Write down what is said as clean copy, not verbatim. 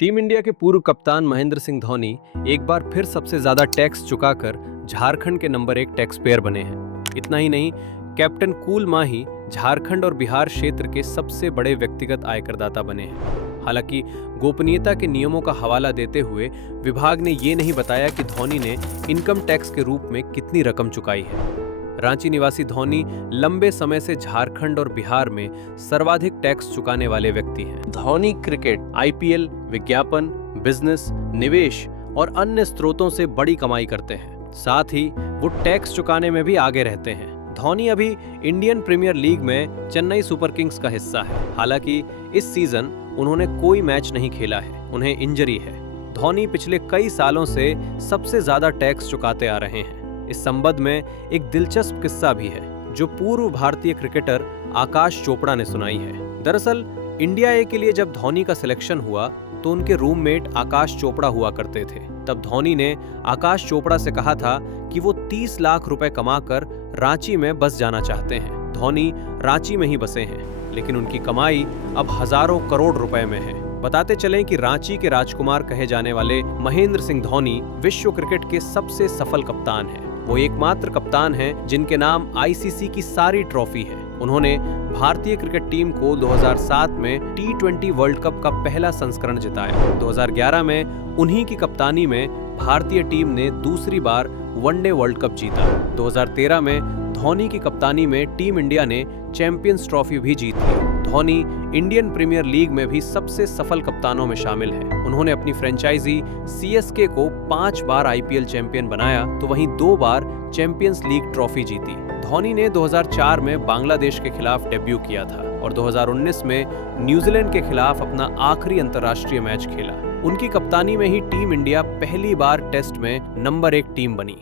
Team India के पूर्व कप्तान महेंद्र सिंह धोनी एक बार फिर सबसे ज्यादा टैक्स चुकाकर झारखंड के नंबर 1 टैक्स पेयर बने हैं। इतना ही नहीं, कैप्टन कूल माही झारखंड और बिहार क्षेत्र के सबसे बड़े व्यक्तिगत आयकरदाता बने हैं। हालांकि गोपनीयता के नियमों का हवाला देते हुए विभाग ने ये नहीं बताया कि धोनी ने इनकम टैक्स के रूप में कितनी रकम चुकाई है। रांची निवासी धोनी लंबे समय से झारखंड और बिहार में सर्वाधिक टैक्स चुकाने वाले व्यक्ति हैं। धोनी क्रिकेट, आईपीएल, विज्ञापन, बिजनेस, निवेश और अन्य स्रोतों से बड़ी कमाई करते हैं। साथ ही वो टैक्स चुकाने में भी आगे रहते हैं। धोनी अभी इंडियन प्रीमियर लीग में चेन्नई सुपर किंग्स का हिस्सा है। हालांकि इस सीजन उन्होंने कोई मैच नहीं खेला है, उन्हें इंजरी है। धोनी पिछले कई सालों से सबसे ज्यादा टैक्स चुकाते आ रहे हैं। इस संबंध में एक दिलचस्प किस्सा भी है जो पूर्व भारतीय क्रिकेटर आकाश चोपड़ा ने सुनाई है। दरअसल इंडिया ए के लिए जब धोनी का सिलेक्शन हुआ तो उनके रूममेट आकाश चोपड़ा हुआ करते थे। तब धोनी ने आकाश चोपड़ा से कहा था कि वो 30 लाख रुपए कमाकर रांची में बस जाना चाहते हैं। धोनी रांची में ही बसे हैं, लेकिन उनकी कमाई अब हजारों करोड़ रुपए में है। बताते चलें कि रांची के राजकुमार कहे जाने वाले महेंद्र सिंह धोनी विश्व क्रिकेट के सबसे सफल कप्तान हैं। वो एकमात्र कप्तान हैं जिनके नाम आईसीसी की सारी ट्रॉफी है। उन्होंने भारतीय क्रिकेट टीम को 2007 में T20 वर्ल्ड कप का पहला संस्करण जिताया। 2011 में उन्हीं की कप्तानी में भारतीय टीम ने दूसरी बार वनडे वर्ल्ड कप जीता। 2013 में धोनी की कप्तानी में टीम इंडिया ने चैंपियंस ट्रॉफी भी जीत ली। धोनी इंडियन प्रीमियर लीग में भी सबसे सफल कप्तानों में शामिल है। उन्होंने अपनी फ्रेंचाइजी सीएसके को 5 बार आईपीएल चैंपियन बनाया, तो वहीं 2 बार चैंपियंस लीग ट्रॉफी जीती। धोनी ने 2004 में बांग्लादेश के खिलाफ डेब्यू किया था और 2019 में न्यूजीलैंड के खिलाफ अपना आखिरी अंतर्राष्ट्रीय मैच खेला। उनकी कप्तानी में ही टीम इंडिया पहली बार टेस्ट में नंबर 1 टीम बनी।